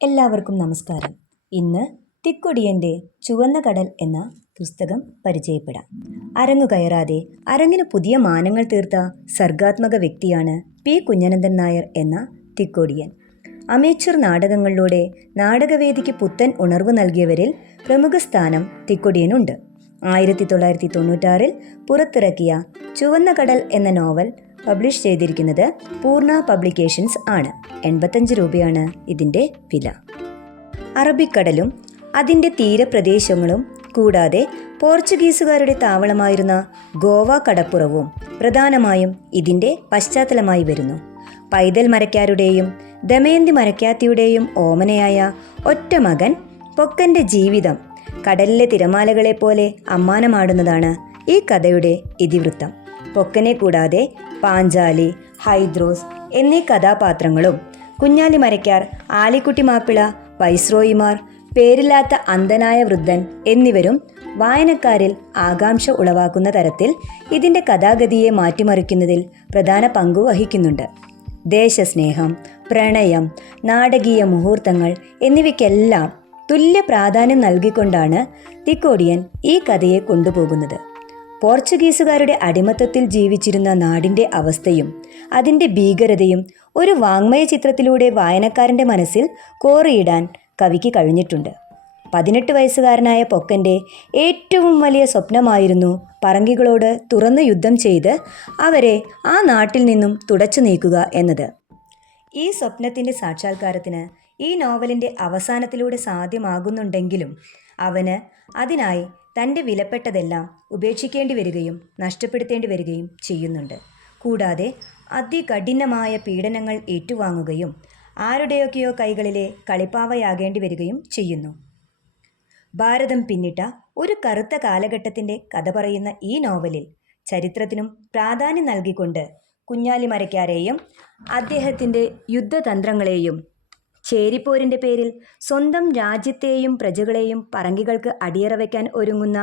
എല്ലാവർക്കും നമസ്കാരം. ഇന്ന് തിക്കൊടിയൻ്റെ ചുവന്ന കടൽ എന്ന പുസ്തകം പരിചയപ്പെടാം. അരങ്ങുകയറാതെ അരങ്ങിന് പുതിയ മാനങ്ങൾ തീർത്ത സർഗാത്മക വ്യക്തിയാണ് പി കുഞ്ഞനന്ദൻ നായർ എന്ന തിക്കൊടിയൻ. അമേച്വർ നാടകങ്ങളിലൂടെ നാടകവേദിക്ക് പുത്തൻ ഉണർവ് നൽകിയവരിൽ പ്രമുഖ സ്ഥാനം തിക്കൊടിയനുണ്ട്. 1996 പുറത്തിറക്കിയ ചുവന്ന കടൽ എന്ന നോവൽ പബ്ലിഷ് ചെയ്തിരിക്കുന്നത് പൂർണ്ണ പബ്ലിക്കേഷൻസ് ആണ്. 85 രൂപയാണ് ഇതിൻ്റെ വില. അറബിക്കടലും അതിൻ്റെ തീരപ്രദേശങ്ങളും കൂടാതെ പോർച്ചുഗീസുകാരുടെ താവളമായിരുന്ന ഗോവ കടപ്പുറവും പ്രധാനമായും ഇതിൻ്റെ പശ്ചാത്തലമായി വരുന്നു. പൈതൽ മരക്കാരുടെയും ദമയന്തി മരക്കാത്തിയുടെയും ഓമനയായ ഒറ്റ മകൻ പൊക്കൻ്റെ ജീവിതം കടലിലെ തിരമാലകളെപ്പോലെ അമ്മാനമാടുന്നതാണ് ഈ കഥയുടെ ഇതിവൃത്തം. പൊക്കനെ കൂടാതെ പാഞ്ചാലി, ഹൈദ്രോസ് എന്നീ കഥാപാത്രങ്ങളും കുഞ്ഞാലി മരക്കാർ, ആലിക്കുട്ടി മാപ്പിള, വൈസ്രോയിമാർ, പേരില്ലാത്ത അന്ധനായ വൃദ്ധൻ എന്നിവരും വായനക്കാരിൽ ആകാംക്ഷ ഉളവാക്കുന്ന തരത്തിൽ ഇതിൻ്റെ കഥാഗതിയെ മാറ്റിമറിക്കുന്നതിൽ പ്രധാന പങ്കു വഹിക്കുന്നുണ്ട്. ദേശസ്നേഹം, പ്രണയം, നാടകീയ മുഹൂർത്തങ്ങൾ എന്നിവയ്ക്കെല്ലാം തുല്യ പ്രാധാന്യം നൽകിക്കൊണ്ടാണ് തിക്കൊടിയൻ ഈ കഥയെ കൊണ്ടുപോകുന്നത്. പോർച്ചുഗീസുകാരുടെ അടിമത്തത്തിൽ ജീവിച്ചിരുന്ന നാടിൻ്റെ അവസ്ഥയും അതിൻ്റെ ഭീകരതയും ഒരു വാങ്മയ ചിത്രത്തിലൂടെ വായനക്കാരൻ്റെ മനസ്സിൽ കോറിയിടാൻ കവിക്ക് കഴിഞ്ഞിട്ടുണ്ട്. 18 വയസ്സുകാരനായ പൊക്കൻ്റെ ഏറ്റവും വലിയ സ്വപ്നമായിരുന്നു പറങ്കികളോട് തുറന്നു യുദ്ധം ചെയ്ത് അവരെ ആ നാട്ടിൽ നിന്നും തുടച്ചു നീക്കുക എന്നത്. ഈ സ്വപ്നത്തിൻ്റെ സാക്ഷാത്കാരത്തിന് ഈ നോവലിൻ്റെ അവസാനത്തിലൂടെ സാധ്യമാകുന്നുണ്ടെങ്കിലും അവന് അതിനായി തൻ്റെ വിലപ്പെട്ടതെല്ലാം ഉപേക്ഷിക്കേണ്ടി വരികയും നഷ്ടപ്പെടുത്തേണ്ടി വരികയും ചെയ്യുന്നുണ്ട്. കൂടാതെ അതികഠിനമായ പീഡനങ്ങൾ ഏറ്റുവാങ്ങുകയും ആരുടെയൊക്കെയോ കൈകളിലെ കളിപ്പാവയാകേണ്ടി വരികയും ചെയ്യുന്നു. ഭാരതം പിന്നിട്ട ഒരു കറുത്ത കാലഘട്ടത്തിൻ്റെ കഥ പറയുന്ന ഈ നോവലിൽ ചരിത്രത്തിനും പ്രാധാന്യം നൽകിക്കൊണ്ട് കുഞ്ഞാലി മരക്കാരെയും അദ്ദേഹത്തിൻ്റെ യുദ്ധതന്ത്രങ്ങളെയും ചേരിപ്പോരിൻ്റെ പേരിൽ സ്വന്തം രാജ്യത്തെയും പ്രജകളെയും പറങ്കികൾക്ക് അടിയറ വയ്ക്കാൻ ഒരുങ്ങുന്ന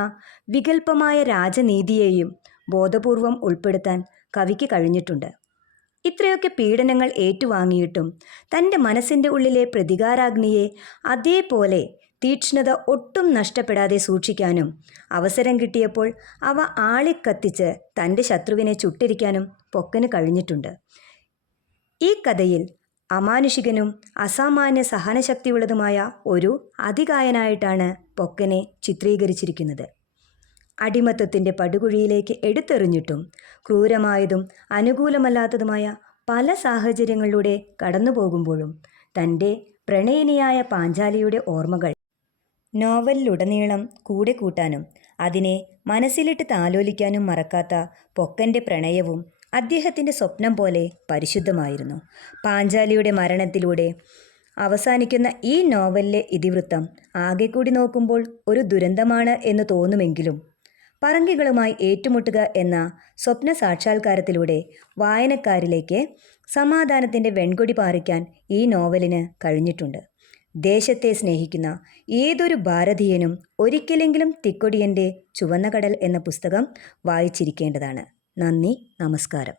വികൽപ്പമായ രാജനീതിയെയും ബോധപൂർവം ഉൾപ്പെടുത്താൻ കവിക്ക് കഴിഞ്ഞിട്ടുണ്ട്. ഇത്രയൊക്കെ പീഡനങ്ങൾ ഏറ്റുവാങ്ങിയിട്ടും തൻ്റെ മനസ്സിൻ്റെ ഉള്ളിലെ പ്രതികാരാഗ്നിയെ അതേപോലെ തീക്ഷ്ണത ഒട്ടും നഷ്ടപ്പെടാതെ സൂക്ഷിക്കാനും അവസരം കിട്ടിയപ്പോൾ അവ ആളിക്കത്തിച്ച് തൻ്റെ ശത്രുവിനെ ചുട്ടിരിക്കാനും പൊക്കന് കഴിഞ്ഞിട്ടുണ്ട്. ഈ കഥയിൽ അമാനുഷികനും അസാമാന്യ സഹനശക്തിയുള്ളതുമായ ഒരു അതികായനായിട്ടാണ് പൊക്കനെ ചിത്രീകരിച്ചിരിക്കുന്നത്. അടിമത്തത്തിൻ്റെ പടുകുഴിയിലേക്ക് എടുത്തെറിഞ്ഞിട്ടും ക്രൂരമായതും അനുകൂലമല്ലാത്തതുമായ പല സാഹചര്യങ്ങളിലൂടെ കടന്നു പോകുമ്പോഴും തൻ്റെ പ്രണയിനിയായ പാഞ്ചാലിയുടെ ഓർമ്മകൾ നോവലിലുടനീളം കൂടെ കൂട്ടാനും അതിനെ മനസ്സിലിട്ട് താലോലിക്കാനും മറക്കാത്ത പൊക്കൻ്റെ പ്രണയവും അദ്ദേഹത്തിൻ്റെ സ്വപ്നം പോലെ പരിശുദ്ധമായിരുന്നു. പാഞ്ചാലിയുടെ മരണത്തിലൂടെ അവസാനിക്കുന്ന ഈ നോവലിലെ ഇതിവൃത്തം ആകെ കൂടി നോക്കുമ്പോൾ ഒരു ദുരന്തമാണ് എന്ന് തോന്നുമെങ്കിലും പറങ്കികളുമായി ഏറ്റുമുട്ടുക എന്ന സ്വപ്ന സാക്ഷാത്കാരത്തിലൂടെ വായനക്കാരിലേക്ക് സമാധാനത്തിൻ്റെ വെൺകൊടി പാറിക്കാൻ ഈ നോവലിന് കഴിഞ്ഞിട്ടുണ്ട്. ദേശത്തെ സ്നേഹിക്കുന്ന ഏതൊരു ഭാരതീയനും ഒരിക്കലെങ്കിലും തിക്കൊടിയൻ്റെ ചുവന്ന കടൽ എന്ന പുസ്തകം വായിച്ചിരിക്കേണ്ടതാണ്. നന്ദി, നമസ്കാരം.